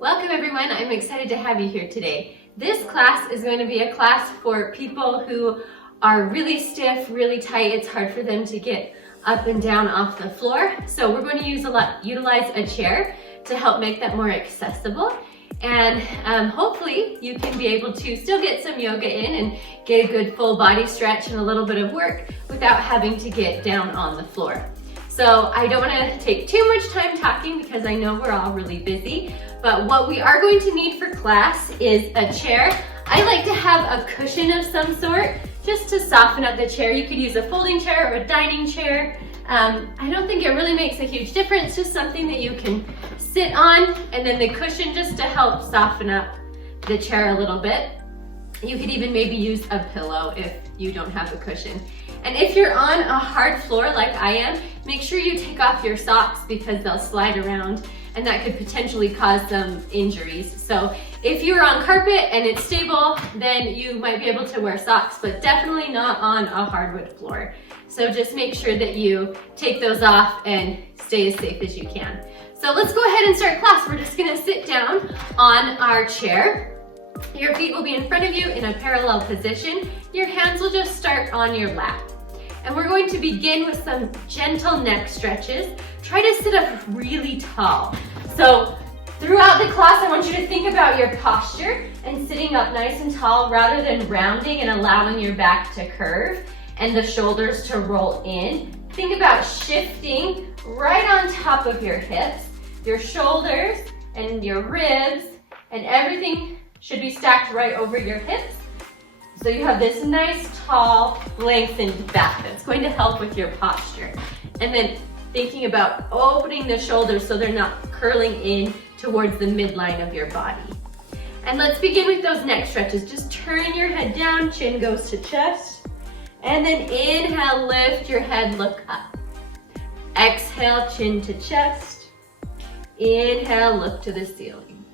Welcome everyone, I'm excited to have you here today. This class is going to be a class for people who are really stiff, really tight. It's hard for them to get up and down off the floor. So we're going to utilize a chair to help make that more accessible. And hopefully you can be able to still get some yoga in and get a good full body stretch and a little bit of work without having to get down on the floor. So I don't want to take too much time talking because I know we're all really busy, but what we are going to need for class is a chair. I like to have a cushion of some sort just to soften up the chair. You could use a folding chair or a dining chair. I don't think it really makes a huge difference, just something that you can sit on, and then the cushion just to help soften up the chair a little bit. You could even maybe use a pillow if you don't have a cushion. And if you're on a hard floor like I am, make sure you take off your socks because they'll slide around and that could potentially cause some injuries. So if you're on carpet and it's stable, then you might be able to wear socks, but definitely not on a hardwood floor. So just make sure that you take those off and stay as safe as you can. So let's go ahead and start class. We're just gonna sit down on our chair. Your feet will be in front of you in a parallel position. Your hands will just start on your lap. And we're going to begin with some gentle neck stretches. Try to sit up really tall. So throughout the class, I want you to think about your posture and sitting up nice and tall rather than rounding and allowing your back to curve and the shoulders to roll in. Think about shifting right on top of your hips, your shoulders and your ribs, and everything should be stacked right over your hips. So you have this nice, tall, lengthened back that's going to help with your posture. And then thinking about opening the shoulders so they're not curling in towards the midline of your body. And let's begin with those neck stretches. Just turn your head down, chin goes to chest. And then inhale, lift your head, look up. Exhale, chin to chest. Inhale, look to the ceiling.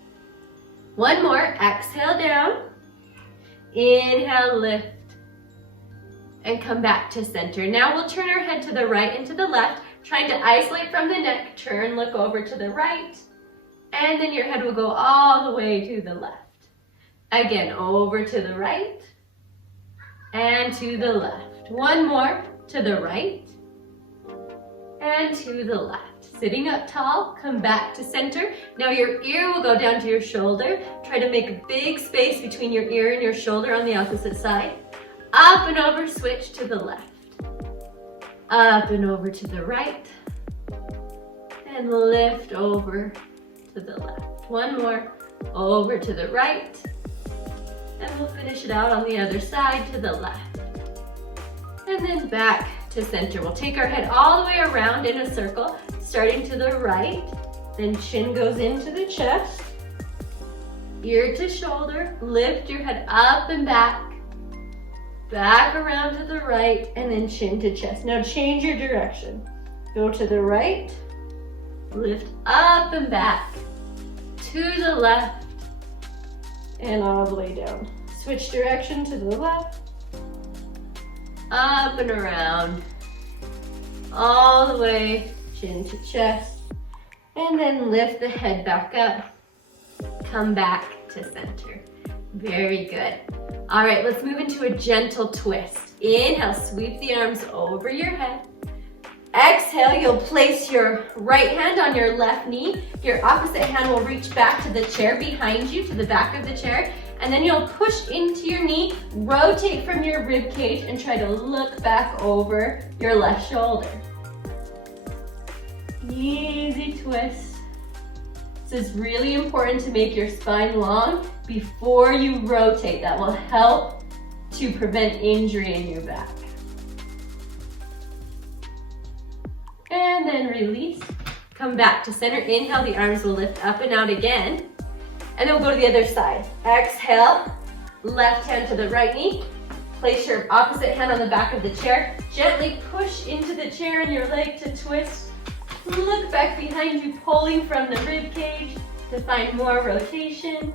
One more, exhale down. Inhale, lift, and come back to center. Now we'll turn our head to the right and to the left, trying to isolate from the neck, turn, look over to the right, and then your head will go all the way to the left. Again, over to the right, and to the left. One more, to the right, and to the left. Sitting up tall, come back to center. Now your ear will go down to your shoulder. Try to make a big space between your ear and your shoulder on the opposite side. Up and over, switch to the left. Up and over to the right. And lift over to the left. One more, over to the right. And we'll finish it out on the other side to the left. And then back to center. We'll take our head all the way around in a circle, starting to the right, then chin goes into the chest, ear to shoulder, lift your head up and back around to the right, and then chin to chest. Now change your direction. Go to the right, lift up and back, to the left, and all the way down. Switch direction to the left, up and around, all the way, chin to chest, and then lift the head back up, come back to center. Very good. All right, let's move into a gentle twist. Inhale, sweep the arms over your head. Exhale, you'll place your right hand on your left knee. Your opposite hand will reach back to the chair behind you, to the back of the chair, and then you'll push into your knee, rotate from your rib cage, and try to look back over your left shoulder. Easy twist. So it's really important to make your spine long before you rotate. That will help to prevent injury in your back. And then release. Come back to center. Inhale, the arms will lift up and out again. And then we'll go to the other side. Exhale, left hand to the right knee. Place your opposite hand on the back of the chair. Gently push into the chair and your leg to twist. Look back behind you, pulling from the rib cage to find more rotation.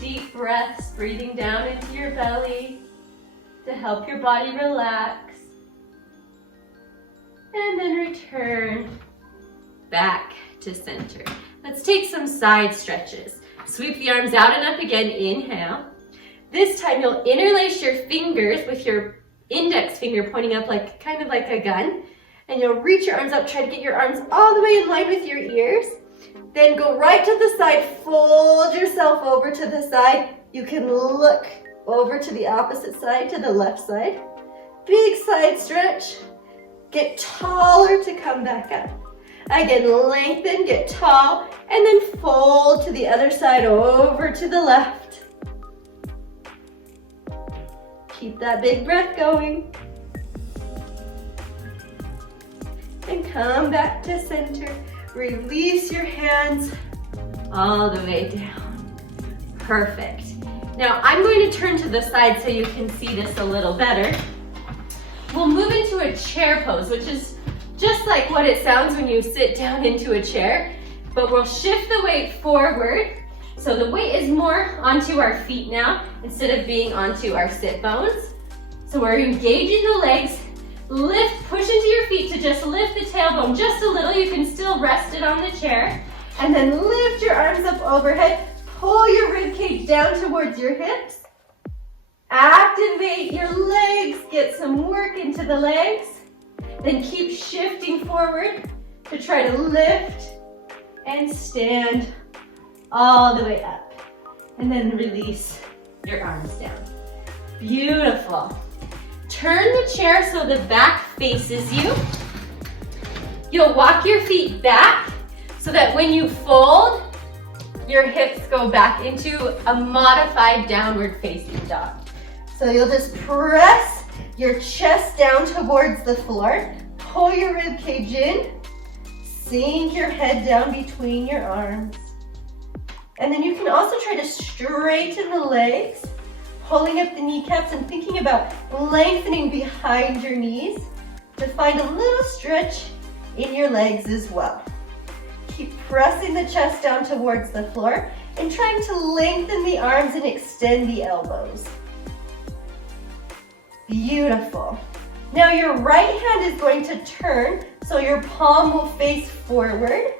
Deep breaths, breathing down into your belly to help your body relax. and then return back to center. Let's take some side stretches. Sweep the arms out and up again, inhale. This time you'll interlace your fingers with your index finger pointing up like kind of like a gun, and you'll reach your arms up, try to get your arms all the way in line with your ears. Then go right to the side, fold yourself over to the side. You can look over to the opposite side, to the left side. Big side stretch. Get taller to come back up. Again, lengthen, get tall, and then fold to the other side, over to the left. Keep that big breath going. And come back to center. Release your hands all the way down. Perfect. Now I'm going to turn to the side so you can see this a little better. We'll move into a chair pose, which is just like what it sounds when you sit down into a chair, but we'll shift the weight forward. So the weight is more onto our feet now instead of being onto our sit bones. So we're engaging the legs. Lift, push into your feet to just lift the tailbone just a little. You can still rest it on the chair. And then lift your arms up overhead. Pull your rib cage down towards your hips. Activate your legs. Get some work into the legs. Then keep shifting forward to try to lift and stand all the way up. And then release your arms down. Beautiful. Turn the chair so the back faces you. You'll walk your feet back so that when you fold, your hips go back into a modified downward facing dog. So you'll just press your chest down towards the floor, pull your rib cage in, sink your head down between your arms. And then you can also try to straighten the legs, pulling up the kneecaps and thinking about lengthening behind your knees to find a little stretch in your legs as well. Keep pressing the chest down towards the floor and trying to lengthen the arms and extend the elbows. Beautiful. Now your right hand is going to turn, so your palm will face forward.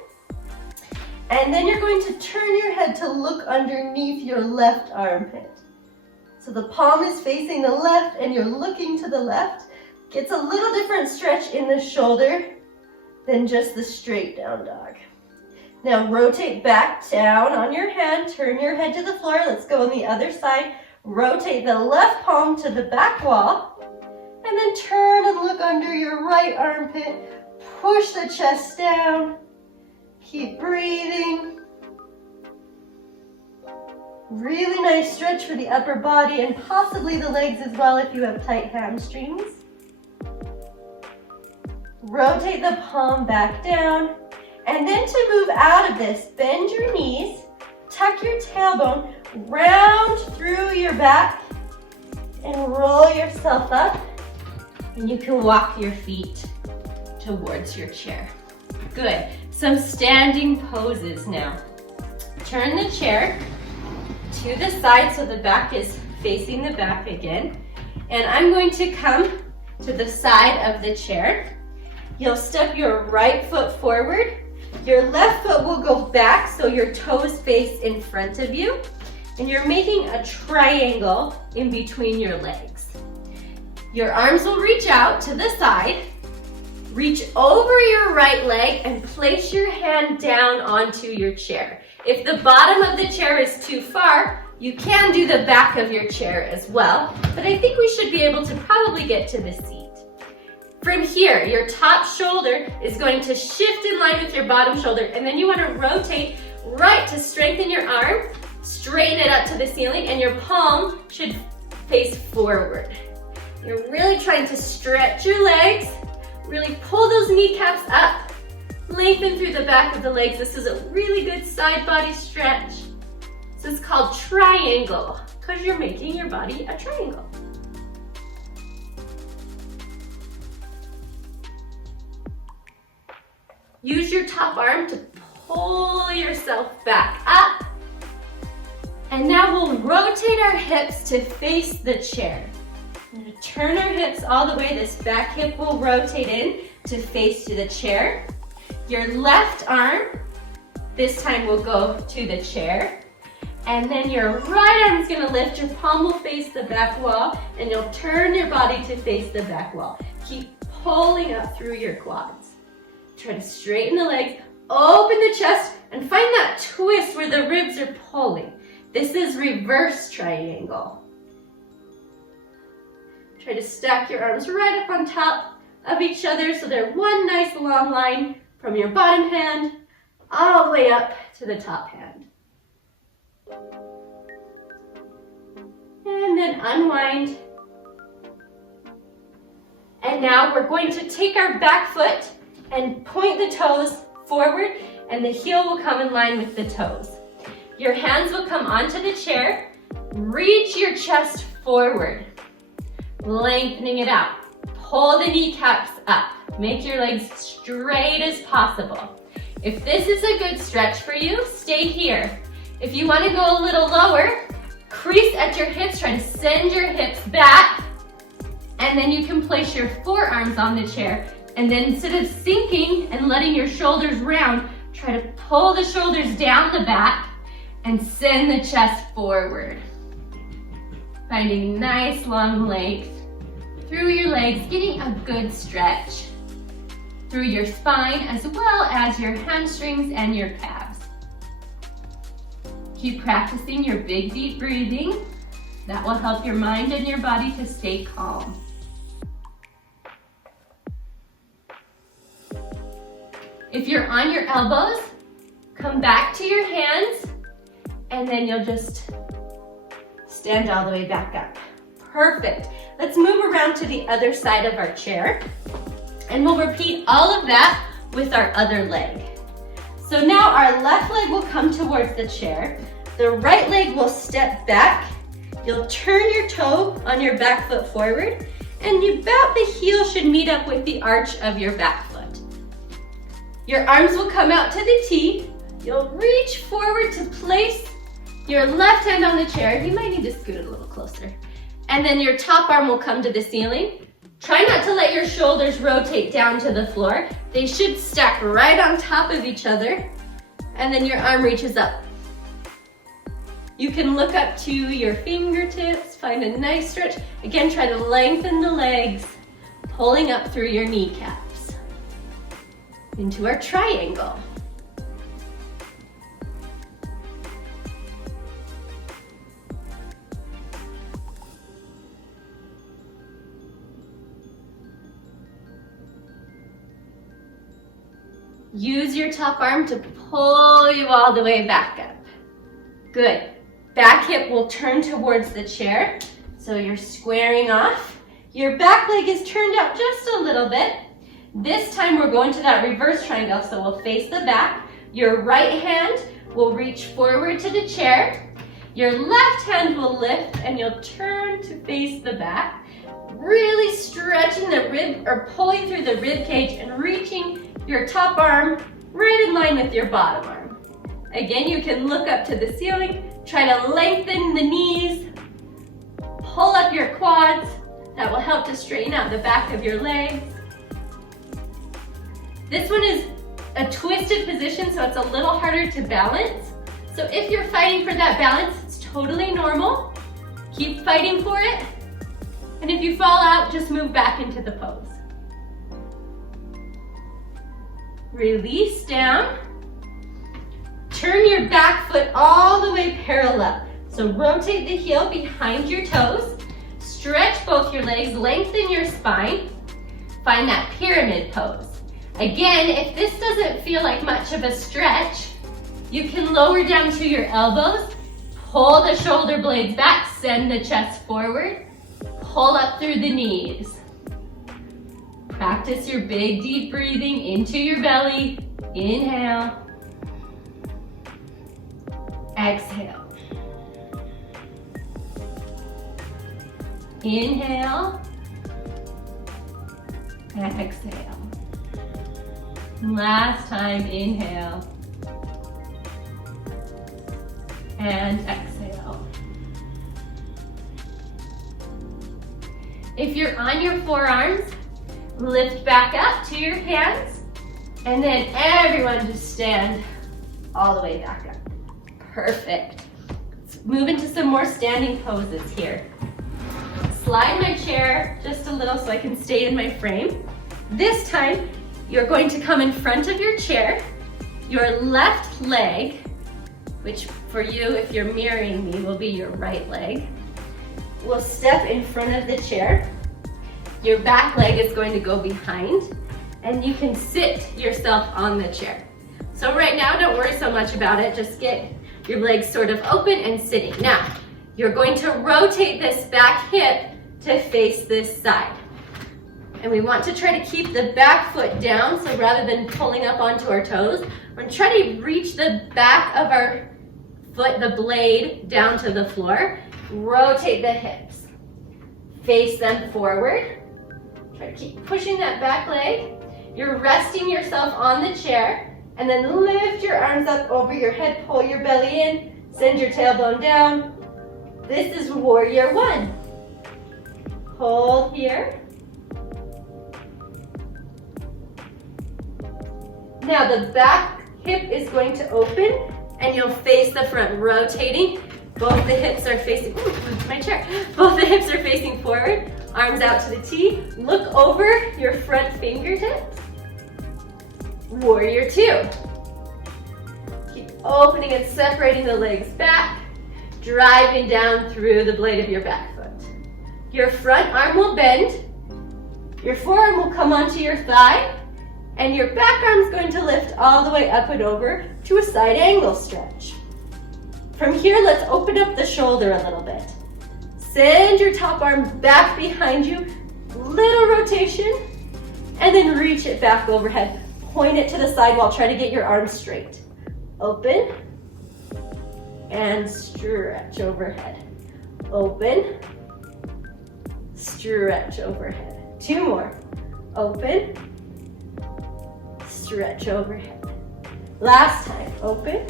And then you're going to turn your head to look underneath your left armpit. So the palm is facing the left and you're looking to the left. Gets a little different stretch in the shoulder than just the straight down dog. Now rotate back down on your hand, turn your head to the floor. Let's go on the other side. Rotate the left palm to the back wall and then turn and look under your right armpit. Push the chest down. Keep breathing. Really nice stretch for the upper body and possibly the legs as well if you have tight hamstrings. Rotate the palm back down. And then to move out of this, bend your knees, tuck your tailbone, round through your back, and roll yourself up. And you can walk your feet towards your chair. Good. Some standing poses now. Turn the chair to the side so the back is facing the back again. And I'm going to come to the side of the chair. You'll step your right foot forward. Your left foot will go back so your toes face in front of you. And you're making a triangle in between your legs. Your arms will reach out to the side. Reach over your right leg and place your hand down onto your chair. If the bottom of the chair is too far, you can do the back of your chair as well, but I think we should be able to probably get to the seat. From here, your top shoulder is going to shift in line with your bottom shoulder, and then you want to rotate right to strengthen your arm, straighten it up to the ceiling, and your palm should face forward. You're really trying to stretch your legs, really pull those kneecaps up, lengthen through the back of the legs. This is a really good side body stretch. This is called triangle because you're making your body a triangle. Use your top arm to pull yourself back up. And now we'll rotate our hips to face the chair. I'm going to turn our hips all the way. This back hip will rotate in. to face to the chair. Your left arm, this time will go to the chair. And then your right arm is gonna lift, your palm will face the back wall, and you'll turn your body to face the back wall. Keep pulling up through your quads. Try to straighten the legs, open the chest, and find that twist where the ribs are pulling. This is reverse triangle. Try to stack your arms right up on top of each other so they're one nice long line from your bottom hand all the way up to the top hand. And then unwind. And now we're going to take our back foot and point the toes forward, and the heel will come in line with the toes. Your hands will come onto the chair. Reach your chest forward, lengthening it out. Pull the kneecaps up. Make your legs straight as possible. If this is a good stretch for you, stay here. If you want to go a little lower, crease at your hips, try to send your hips back, and then you can place your forearms on the chair, and then instead of sinking and letting your shoulders round, try to pull the shoulders down the back and send the chest forward. Finding nice long length through your legs, getting a good stretch through your spine as well as your hamstrings and your calves. Keep practicing your big deep breathing. That will help your mind and your body to stay calm. If you're on your elbows, come back to your hands, and then you'll just stand all the way back up. Perfect. Let's move around to the other side of our chair, and we'll repeat all of that with our other leg. So now our left leg will come towards the chair. The right leg will step back. You'll turn your toe on your back foot forward, and about the heel should meet up with the arch of your back foot. Your arms will come out to the T. You'll reach forward to place your left hand on the chair. You might need to scoot it a little closer. And then your top arm will come to the ceiling. Try not to let your shoulders rotate down to the floor. They should stack right on top of each other. And then your arm reaches up. You can look up to your fingertips, find a nice stretch. Again, try to lengthen the legs, pulling up through your kneecaps into our triangle. Use your top arm to pull you all the way back up. Good. Back hip will turn towards the chair, so you're squaring off. Your back leg is turned out just a little bit. This time we're going to that reverse triangle, so we'll face the back. Your right hand will reach forward to the chair. Your left hand will lift and you'll turn to face the back. Really stretching the rib or pulling through the rib cage and reaching your top arm right in line with your bottom arm. Again, you can look up to the ceiling, try to lengthen the knees, pull up your quads. That will help to straighten out the back of your legs. This one is a twisted position, so it's a little harder to balance. So if you're fighting for that balance, it's totally normal. Keep fighting for it. And if you fall out, just move back into the pose. Release down. Turn your back foot all the way parallel. So rotate the heel behind your toes. Stretch both your legs, lengthen your spine. Find that pyramid pose. Again, if this doesn't feel like much of a stretch, you can lower down to your elbows, pull the shoulder blades back, send the chest forward, pull up through the knees. Practice your big deep breathing into your belly. Inhale. Exhale. Inhale. And exhale. Last time, inhale. And exhale. If you're on your forearms, Lift back up to your hands, and then everyone just stand all the way back up. Perfect. Let's move into some more standing poses here. Slide my chair just a little so I can stay in my frame. This time, you're going to come in front of your chair. Your left leg, which for you, if you're mirroring me, will be your right leg, will step in front of the chair. Your back leg is going to go behind, and you can sit yourself on the chair. So right now, don't worry so much about it. Just get your legs sort of open and sitting. Now, you're going to rotate this back hip to face this side. And we want to try to keep the back foot down, so rather than pulling up onto our toes, we're going to try to reach the back of our foot, the blade, down to the floor. Rotate the hips. Face them forward. Try to keep pushing that back leg. You're resting yourself on the chair, and then lift your arms up over your head, pull your belly in, send your tailbone down. This is warrior one. Hold here. Now the back hip is going to open, and you'll face the front, rotating. Both the hips are facing, my chair. Both the hips are facing forward, arms out to the T. Look over your front fingertips. Warrior two. Keep opening and separating the legs back, driving down through the blade of your back foot. Your front arm will bend, your forearm will come onto your thigh, and your back arm is going to lift all the way up and over to a side angle stretch. From here, let's open up the shoulder a little bit. Send your top arm back behind you, little rotation, and then reach it back overhead. Point it to the side while trying to get your arms straight. Open, and stretch overhead. Open, stretch overhead. Two more. Open, stretch overhead. Last time, open,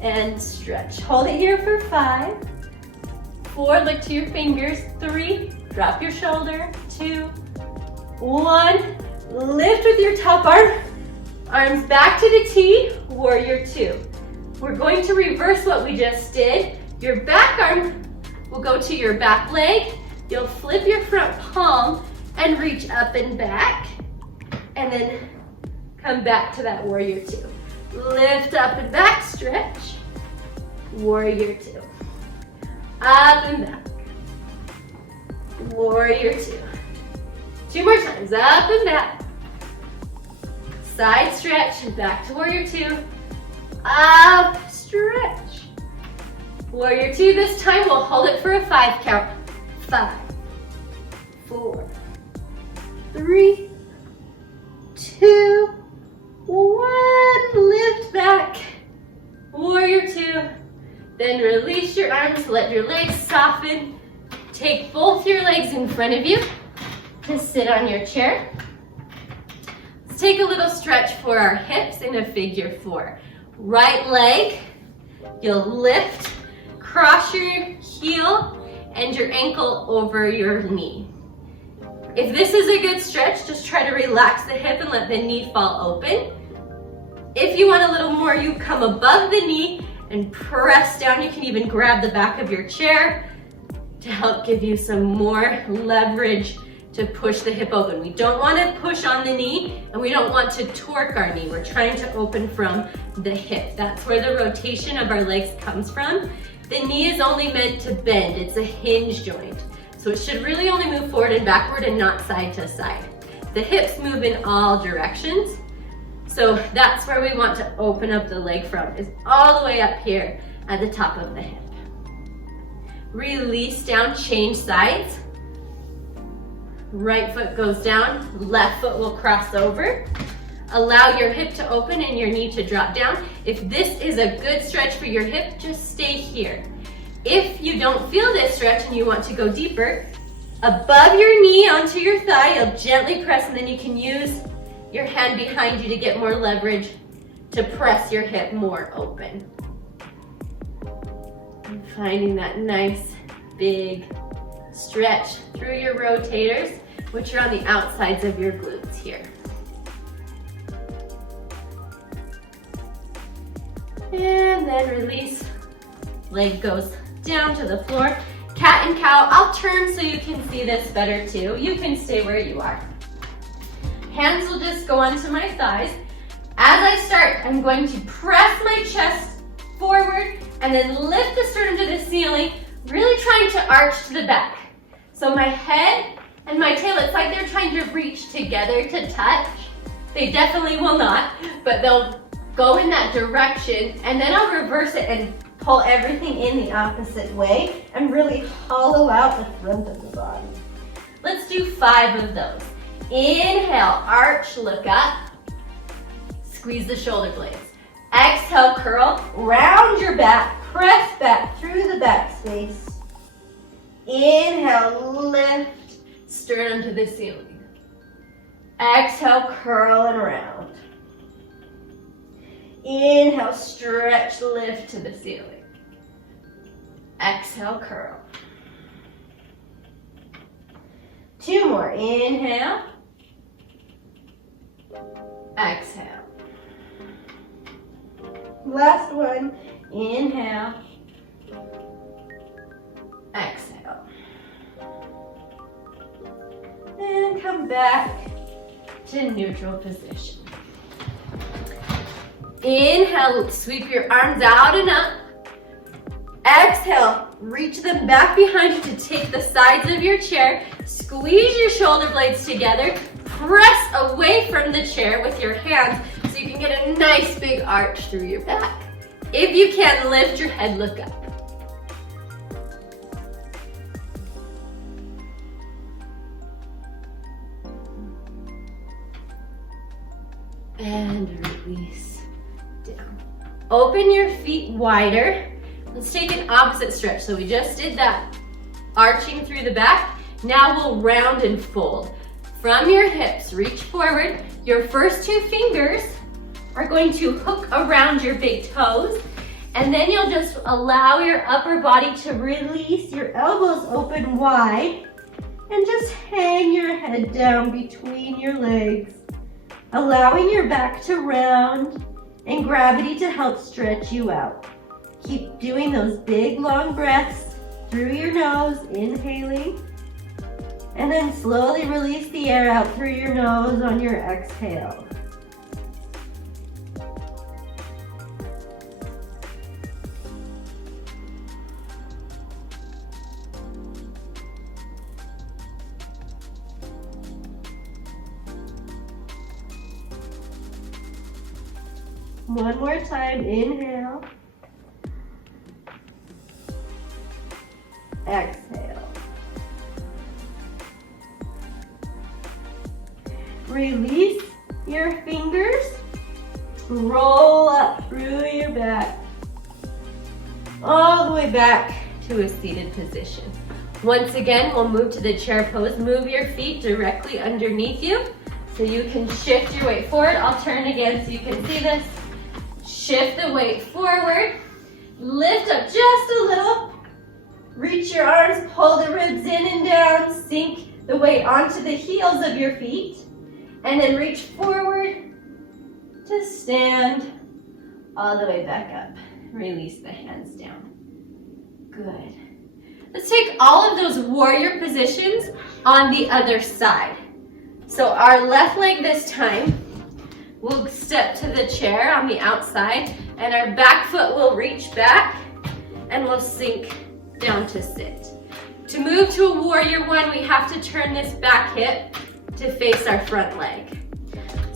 and stretch. Hold it here for 5, 4, look to your fingers, 3, drop your shoulder, 2, 1, lift with your top arm, arms back to the T, warrior two. We're going to reverse what we just did. Your back arm will go to your back leg, you'll flip your front palm and reach up and back, and then come back to that warrior two. Lift up and back, stretch, warrior two. Up and back, warrior two. 2 more times, up and back. Side stretch and back to warrior two. Up, stretch. Warrior two, this time we'll hold it for a 5 count. 5, 4, 3, 2, 1, lift back, warrior two, then release your arms, let your legs soften, take both your legs in front of you to sit on your chair. Let's take a little stretch for our hips in a figure 4. Right leg, you'll lift, cross your heel and your ankle over your knee. If this is a good stretch, just try to relax the hip and let the knee fall open. If you want a little more, you come above the knee and press down. You can even grab the back of your chair to help give you some more leverage to push the hip open. We don't want to push on the knee, and we don't want to torque our knee. We're trying to open from the hip. That's where the rotation of our legs comes from. The knee is only meant to bend. It's a hinge joint. So it should really only move forward and backward and not side to side. The hips move in all directions. So that's where we want to open up the leg from, is all the way up here at the top of the hip. Release down, change sides. Right foot goes down, left foot will cross over. Allow your hip to open and your knee to drop down. If this is a good stretch for your hip, just stay here. If you don't feel this stretch and you want to go deeper, above your knee onto your thigh, you'll gently press, and then you can use your hand behind you to get more leverage to press your hip more open. And finding that nice big stretch through your rotators. which are on the outsides of your glutes here. And then release. Leg goes down to the floor. Cat and cow. I'll turn so you can see this better too. You can stay where you are. Hands will just go onto my thighs. As I start, I'm going to press my chest forward and then lift the sternum to the ceiling, really trying to arch to the back. So my head and my tail, it's like they're trying to reach together to touch. They definitely will not, but they'll go in that direction, and then I'll reverse it and pull everything in the opposite way and really hollow out the front of the body. Let's do 5 of those. Inhale, arch, look up. Squeeze the shoulder blades. Exhale, curl, round your back, press back through the back space. Inhale, lift, sternum to the ceiling. Exhale, curl and round. Inhale, stretch, lift to the ceiling. Exhale, curl. 2 more. Inhale. Exhale. Last one. Inhale. Exhale. And come back to neutral position. Inhale, sweep your arms out and up. Exhale, reach them back behind you to take the sides of your chair. Squeeze your shoulder blades together. Press away from the chair with your hands so you can get a nice big arch through your back. If you can, lift your head, look up. And release down. Open your feet wider. Let's take an opposite stretch. So we just did that arching through the back. Now we'll round and fold. From your hips, reach forward. Your first 2 fingers are going to hook around your big toes. And then you'll just allow your upper body to release, your elbows open wide, and just hang your head down between your legs, allowing your back to round and gravity to help stretch you out. Keep doing those big long breaths through your nose, inhaling, and then slowly release the air out through your nose on your exhale. One more time, inhale. Exhale. Release your fingers. Roll up through your back. All the way back to a seated position. Once again, we'll move to the chair pose. Move your feet directly underneath you so you can shift your weight forward. I'll turn again so you can see this. Shift the weight forward. Lift up just a little. Reach your arms, pull the ribs in and down. Sink the weight onto the heels of your feet. And then reach forward to stand all the way back up. Release the hands down. Good. Let's take all of those warrior positions on the other side. So our left leg this time, we'll step to the chair on the outside, and our back foot will reach back, and we'll sink down to sit. To move to a warrior 1, we have to turn this back hip to face our front leg.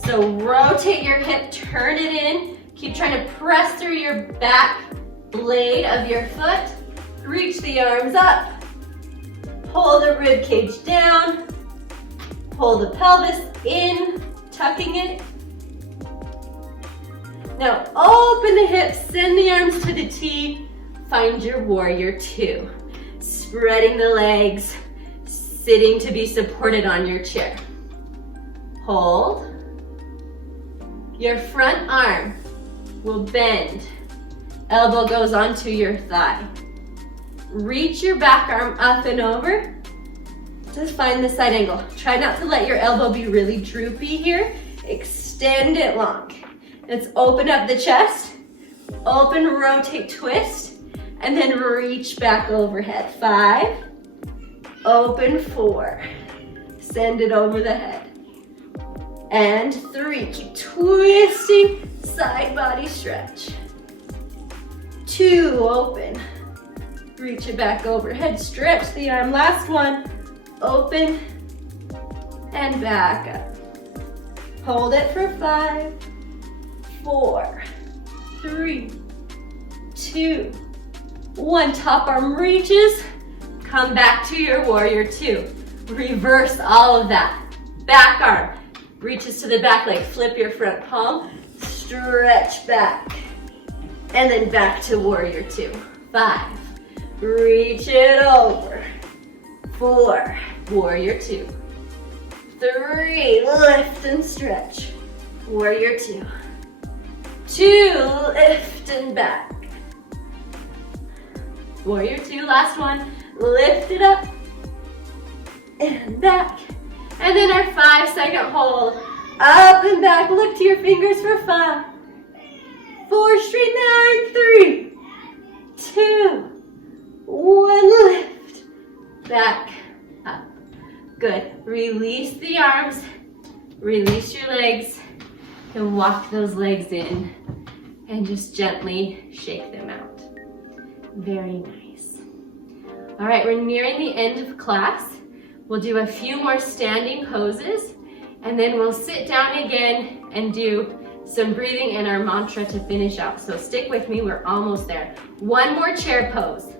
So rotate your hip, turn it in. Keep trying to press through your back blade of your foot. Reach the arms up. Pull the rib cage down. Pull the pelvis in, tucking it. Now open the hips, send the arms to the T. Find your warrior 2. Spreading the legs, sitting to be supported on your chair. Hold. Your front arm will bend. Elbow goes onto your thigh. Reach your back arm up and over. Just find the side angle. Try not to let your elbow be really droopy here. Extend it long. Let's open up the chest. Open, rotate, twist, and then reach back overhead. 5, open, 4. Send it over the head. And 3, keep twisting, side body stretch. 2, open. Reach it back overhead, stretch the arm. Last one, open and back up. Hold it for 5, 4, 3, 2, 1. Top arm reaches. Come back to your warrior 2. Reverse all of that. Back arm reaches to the back leg. Flip your front palm. Stretch back. And then back to warrior 2. 5. Reach it over. 4. Warrior 2. 3. Lift and stretch. Warrior 2. 2, lift and back. Warrior 2, last one. Lift it up and back. And then our 5-second hold. Up and back. Look to your fingers for 5, 4, straighten the arm. 3, 2, 1. Lift. Back up. Good. Release the arms. Release your legs. And walk those legs in and just gently shake them out. Very nice. All right, we're nearing the end of class. We'll do a few more standing poses, and then we'll sit down again and do some breathing and our mantra to finish out. So stick with me, we're almost there. One more chair pose.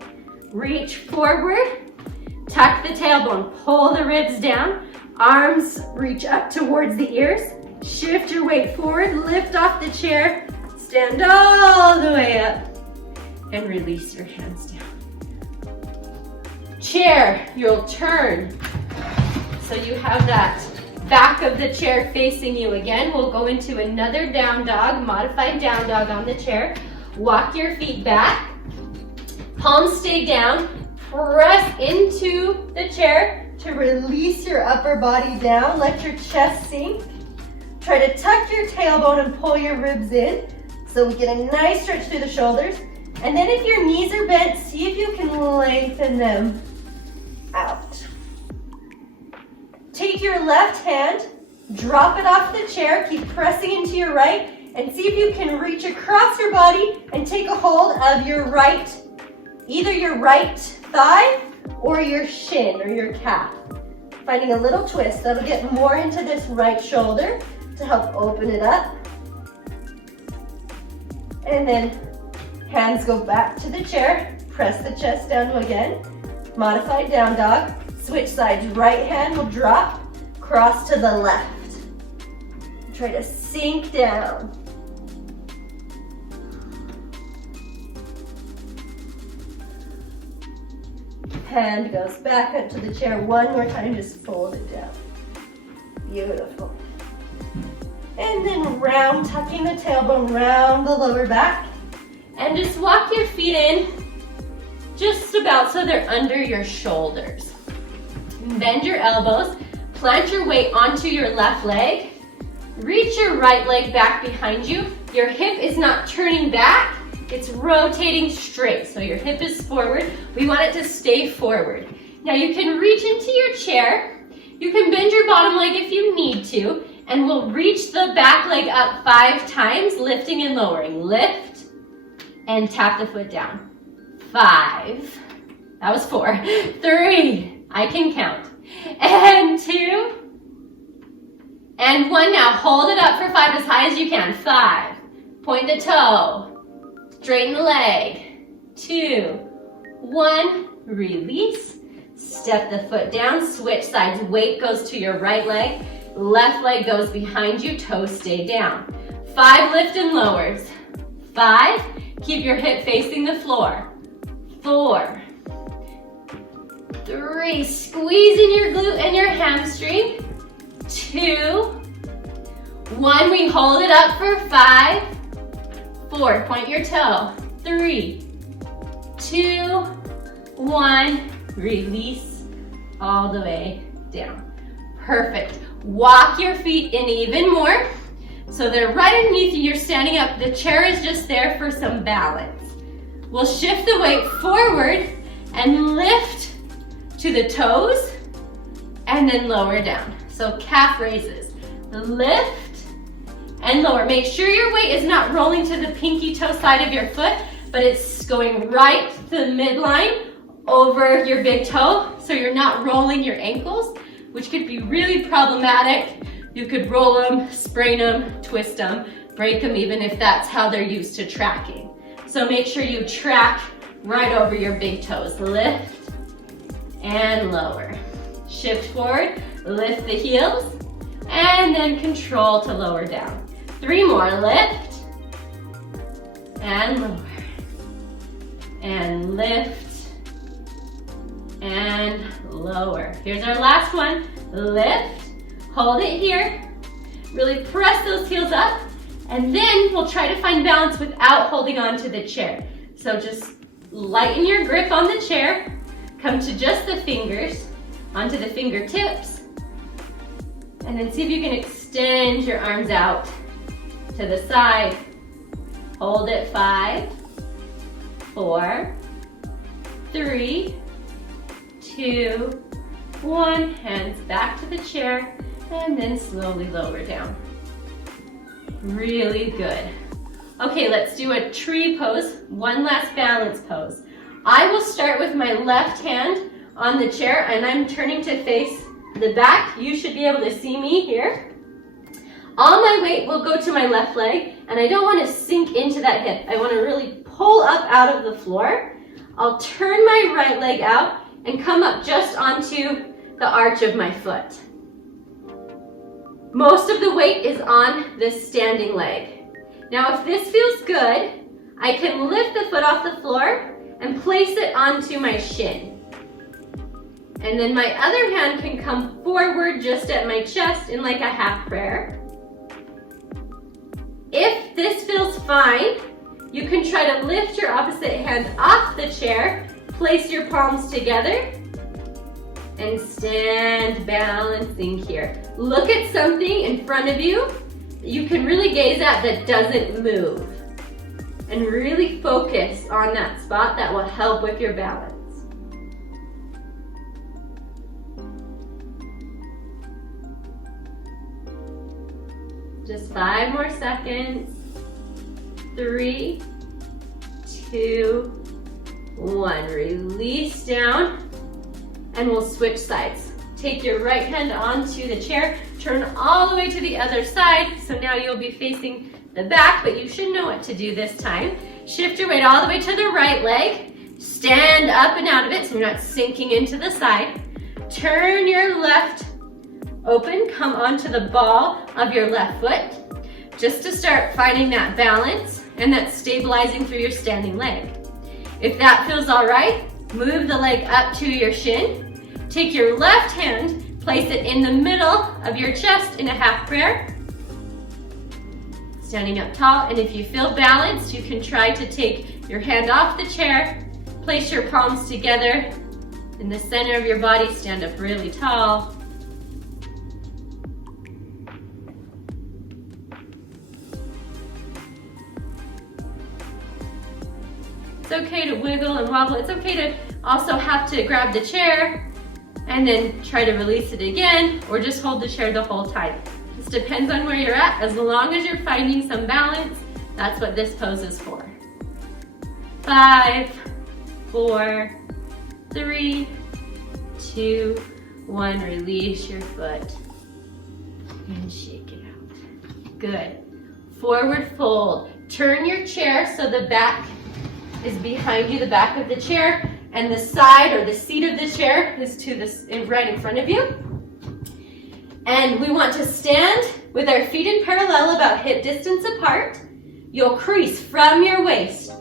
Reach forward, tuck the tailbone, pull the ribs down, arms reach up towards the ears. Shift your weight forward, lift off the chair, stand all the way up, and release your hands down. Chair, you'll turn. So you have that back of the chair facing you again. We'll go into another down dog, modified down dog on the chair. Walk your feet back, palms stay down, press into the chair to release your upper body down, let your chest sink. Try to tuck your tailbone and pull your ribs in so we get a nice stretch through the shoulders. And then if your knees are bent, see if you can lengthen them out. Take your left hand, drop it off the chair, keep pressing into your right, and see if you can reach across your body and take a hold of your right, either your right thigh or your shin or your calf. Finding a little twist, that'll get more into this right shoulder to help open it up. And then hands go back to the chair, press the chest down again. Modified down dog, switch sides, right hand will drop, cross to the left. Try to sink down. Hand goes back up to the chair one more time, just fold it down. Beautiful. And then round, tucking the tailbone round the lower back. And just walk your feet in just about so they're under your shoulders. Bend your elbows, plant your weight onto your left leg. Reach your right leg back behind you. Your hip is not turning back, it's rotating straight. So your hip is forward. We want it to stay forward. Now you can reach into your chair. You can bend your bottom leg if you need to. And we'll reach the back leg up 5 times, lifting and lowering. Lift and tap the foot down. 5. That was 4. 3. I can count. And 2. And 1 now. Hold it up for 5 as high as you can. 5. Point the toe. Straighten the leg. 2. 1. Release. Step the foot down. Switch sides. Weight goes to your right leg. Left leg goes behind you, toes stay down. 5, lift and lowers. 5, keep your hip facing the floor. 4, 3, squeeze in your glute and your hamstring. 2, 1, we hold it up for 5, 4, point your toe. 3, 2, 1, release all the way down. Perfect. Walk your feet in even more. So they're right underneath you, you're standing up. The chair is just there for some balance. We'll shift the weight forward and lift to the toes and then lower down. So calf raises. Lift and lower. Make sure your weight is not rolling to the pinky toe side of your foot, but it's going right to the midline over your big toe, so you're not rolling your ankles, which could be really problematic. You could roll them, sprain them, twist them, break them even if that's how they're used to tracking. So make sure you track right over your big toes. Lift and lower. Shift forward, lift the heels, and then control to lower down. 3 more, lift and lower. And lift and lower. Here's our last one. Lift, hold it here. Really press those heels up, and then we'll try to find balance without holding on to the chair. So just lighten your grip on the chair. Come to just the fingers, onto the fingertips, and then see if you can extend your arms out to the side. Hold it. 5, 4, 3, 2, 1. Hands back to the chair, and then slowly lower down. Really good. Okay, let's do a tree pose, one last balance pose. I will start with my left hand on the chair, and I'm turning to face the back. You should be able to see me here. All my weight will go to my left leg, and I don't want to sink into that hip. I want to really pull up out of the floor. I'll turn my right leg out and come up just onto the arch of my foot. Most of the weight is on this standing leg. Now, if this feels good, I can lift the foot off the floor and place it onto my shin. And then my other hand can come forward just at my chest in like a half prayer. If this feels fine, you can try to lift your opposite hand off the chair, place your palms together, and stand balancing here. Look at something in front of you that you can really gaze at that doesn't move. And really focus on that spot. That will help with your balance. Just 5 more seconds. 3, 2, 1. Release down, and we'll switch sides. Take your right hand onto the chair, turn all the way to the other side. So now you'll be facing the back, but you should know what to do this time. Shift your weight all the way to the right leg. Stand up and out of it so you're not sinking into the side. Turn your left open, come onto the ball of your left foot, just to start finding that balance and that stabilizing through your standing leg. If that feels all right, move the leg up to your shin. Take your left hand, place it in the middle of your chest in a half prayer. Standing up tall, and if you feel balanced, you can try to take your hand off the chair, place your palms together in the center of your body, stand up really tall. It's okay to wiggle and wobble. It's okay to also have to grab the chair and then try to release it again, or just hold the chair the whole time. This depends on where you're at. As long as you're finding some balance, that's what this pose is for. 5, 4, 3, 2, 1. Release your foot and shake it out. Good. Forward fold. Turn your chair so the back is behind you, the back of the chair, and the side or the seat of the chair is to this right in front of you. And we want to stand with our feet in parallel, about hip distance apart. You'll crease from your waist,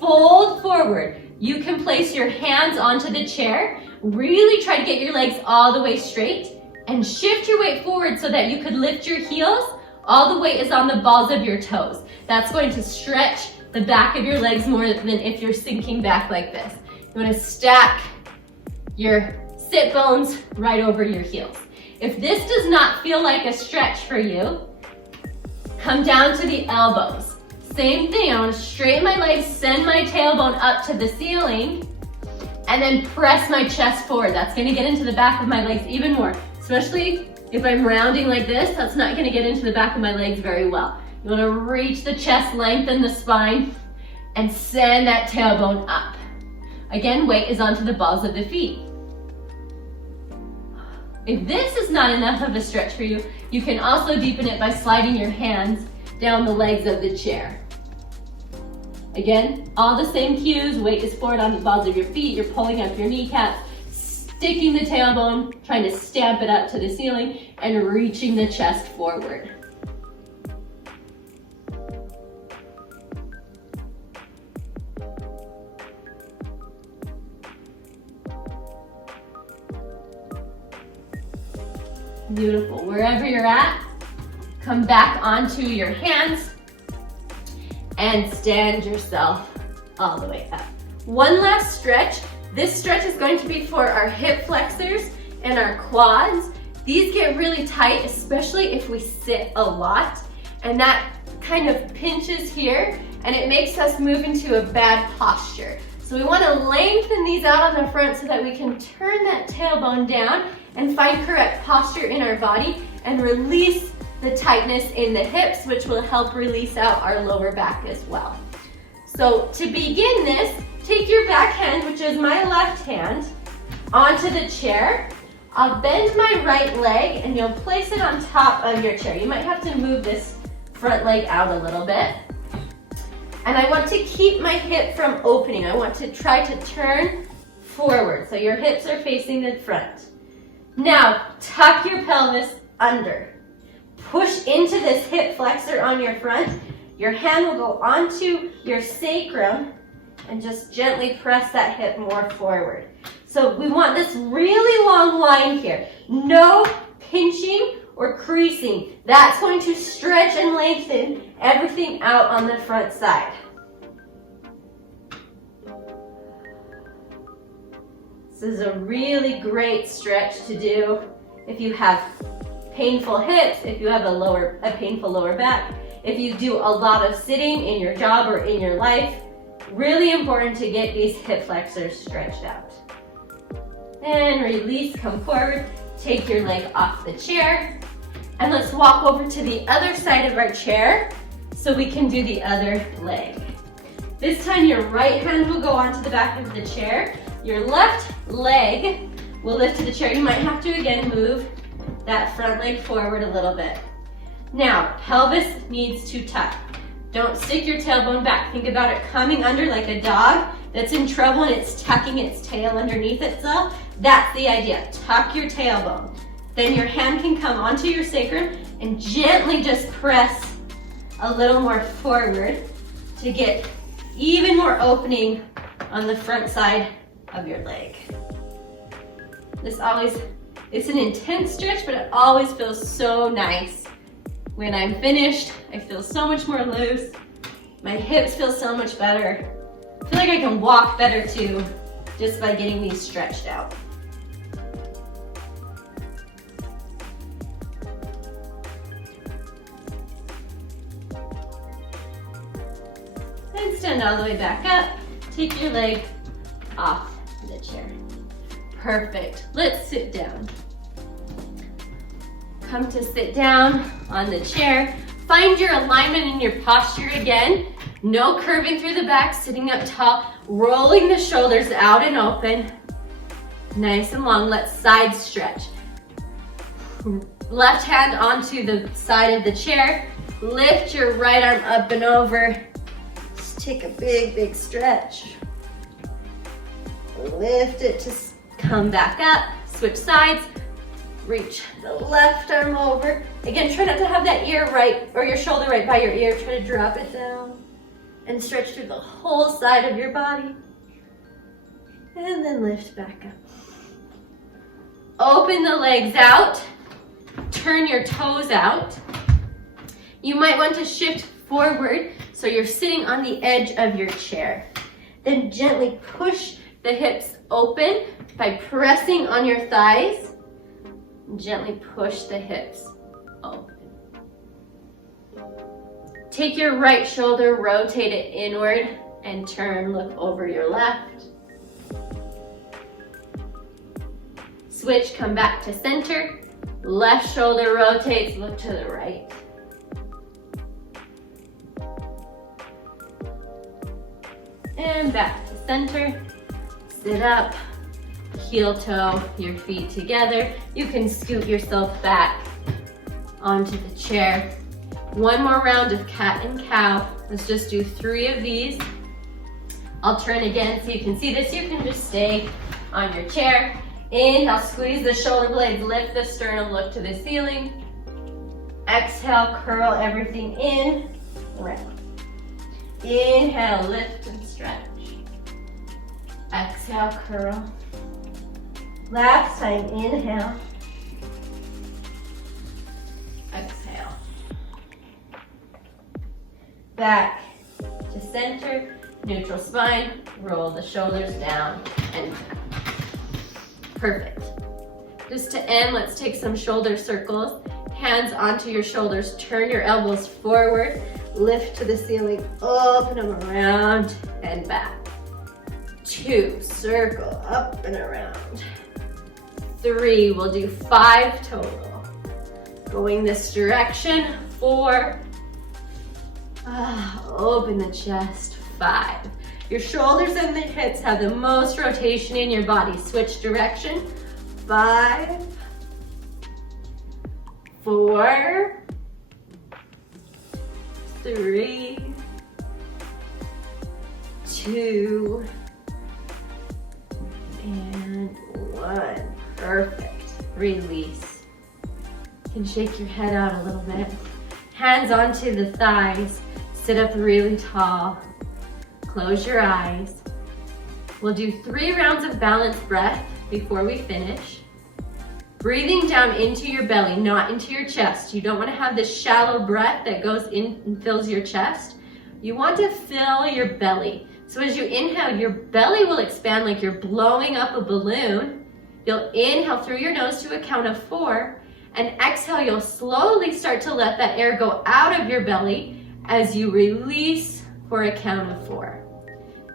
fold forward. You can place your hands onto the chair. Really try to get your legs all the way straight and shift your weight forward so that you could lift your heels. All the weight is on the balls of your toes. That's going to stretch the back of your legs more than if you're sinking back like this. You want to stack your sit bones right over your heels. If this does not feel like a stretch for you, come down to the elbows. Same thing, I want to straighten my legs, send my tailbone up to the ceiling, and then press my chest forward. That's going to get into the back of my legs even more, especially if I'm rounding like this. That's not going to get into the back of my legs very well. You want to reach the chest, lengthen the spine, and send that tailbone up. Again, weight is onto the balls of the feet. If this is not enough of a stretch for you, you can also deepen it by sliding your hands down the legs of the chair. Again, all the same cues. Weight is forward on the balls of your feet. You're pulling up your kneecaps, sticking the tailbone, trying to stamp it up to the ceiling, and reaching the chest forward. Beautiful. Wherever you're at, come back onto your hands and stand yourself all the way up. One last stretch. This stretch is going to be for our hip flexors and our quads. These get really tight, especially if we sit a lot, and that kind of pinches here and it makes us move into a bad posture. So we want to lengthen these out on the front so that we can turn that tailbone down and find correct posture in our body and release the tightness in the hips, which will help release out our lower back as well. So to begin this, take your back hand, which is my left hand, onto the chair. I'll bend my right leg and you'll place it on top of your chair. You might have to move this front leg out a little bit. And I want to keep my hip from opening. I want to try to turn forward so your hips are facing the front. Now, tuck your pelvis under. Push into this hip flexor on your front. Your hand will go onto your sacrum and just gently press that hip more forward. So we want this really long line here. No pinching or creasing. That's going to stretch and lengthen everything out on the front side. This is a really great stretch to do if you have painful hips, if you have a painful lower back, if you do a lot of sitting in your job or in your life. Really important to get these hip flexors stretched out. And release, come forward, take your leg off the chair, and let's walk over to the other side of our chair so we can do the other leg. This time your right hand will go onto the back of the chair. Your left leg will lift to the chair. You might have to again move that front leg forward a little bit. Now, pelvis needs to tuck. Don't stick your tailbone back. Think about it coming under like a dog that's in trouble and it's tucking its tail underneath itself. That's the idea. Tuck your tailbone. Then your hand can come onto your sacrum and gently just press a little more forward to get even more opening on the front side of your leg. It's an intense stretch, but it always feels so nice. When I'm finished, I feel so much more loose. My hips feel so much better. I feel like I can walk better too, just by getting these stretched out. And stand all the way back up. Take your leg off the chair. Perfect. Let's sit down. Come to sit down on the chair. Find your alignment and your posture again. No curving through the back, sitting up tall, rolling the shoulders out and open. Nice and long. Let's side stretch. Left hand onto the side of the chair. Lift your right arm up and over. Just take a big, big stretch. Lift it to come back up. Switch sides. Reach the left arm over. Again, try not to have that ear right or your shoulder right by your ear. Try to drop it down and stretch through the whole side of your body. And then lift back up. Open the legs out. Turn your toes out. You might want to shift forward so you're sitting on the edge of your chair. Then gently push the hips open By pressing on your thighs, gently push the hips open. Take your right shoulder, rotate it inward, and turn, look over your left. Switch, come back to center. Left shoulder rotates, look to the right. And back to center. Sit up, heel toe, your feet together. You can scoot yourself back onto the chair. One more round of cat and cow. Let's just do 3 of these. I'll turn again so you can see this. You can just stay on your chair. Inhale, squeeze the shoulder blades, lift the sternum, look to the ceiling. Exhale, curl everything in, round. Inhale, lift and stretch. Exhale, curl. Last time, inhale. Exhale. Back to center, neutral spine, roll the shoulders down and back. Perfect. Just to end, let's take some shoulder circles. Hands onto your shoulders, turn your elbows forward, lift to the ceiling, open them around and back. 2, circle up and around. 3, we'll do 5 total. Going this direction, 4, open the chest, 5. Your shoulders and the hips have the most rotation in your body. Switch direction. 5, 4, 3, 2, and 1. Perfect. Release. You can shake your head out a little bit. Hands onto the thighs. Sit up really tall. Close your eyes. We'll do 3 rounds of balanced breath before we finish. Breathing down into your belly, not into your chest. You don't want to have this shallow breath that goes in and fills your chest. You want to fill your belly. So as you inhale, your belly will expand like you're blowing up a balloon. You'll inhale through your nose to a count of 4, and exhale, you'll slowly start to let that air go out of your belly as you release for a count of 4.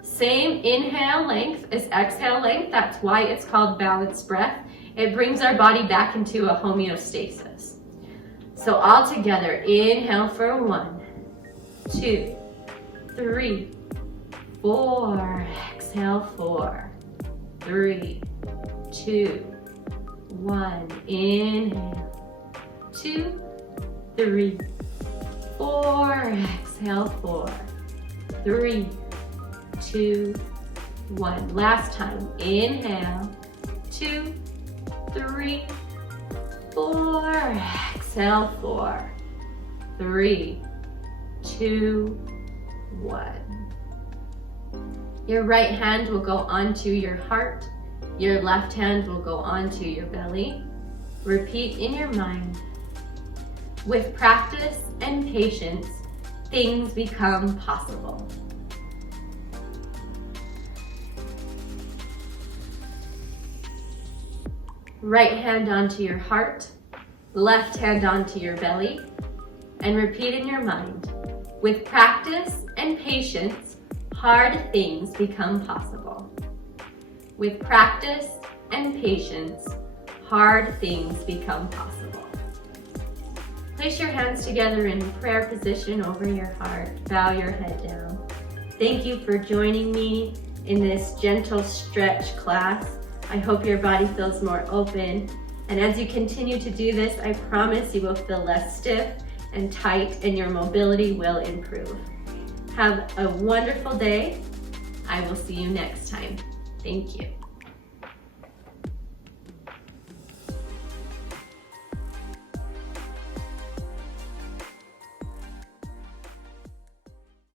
Same inhale length as exhale length. That's why it's called balanced breath. It brings our body back into a homeostasis. So all together, inhale for 1, 2, 3, 4. Exhale, 4, 3, 2, 1. Inhale, 2, 3, 4. Exhale, 4, 3, 2, 1. Last time. Inhale, 2, 3, 4. Exhale, 4, 3, 2, 1. Your right hand will go onto your heart. Your left hand will go onto your belly. Repeat in your mind. With practice and patience, things become possible. Right hand onto your heart, left hand onto your belly, and repeat in your mind. With practice and patience, hard things become possible. With practice and patience, hard things become possible. Place your hands together in prayer position over your heart. Bow your head down. Thank you for joining me in this gentle stretch class. I hope your body feels more open. And as you continue to do this, I promise you will feel less stiff and tight and your mobility will improve. Have a wonderful day. I will see you next time. Thank you.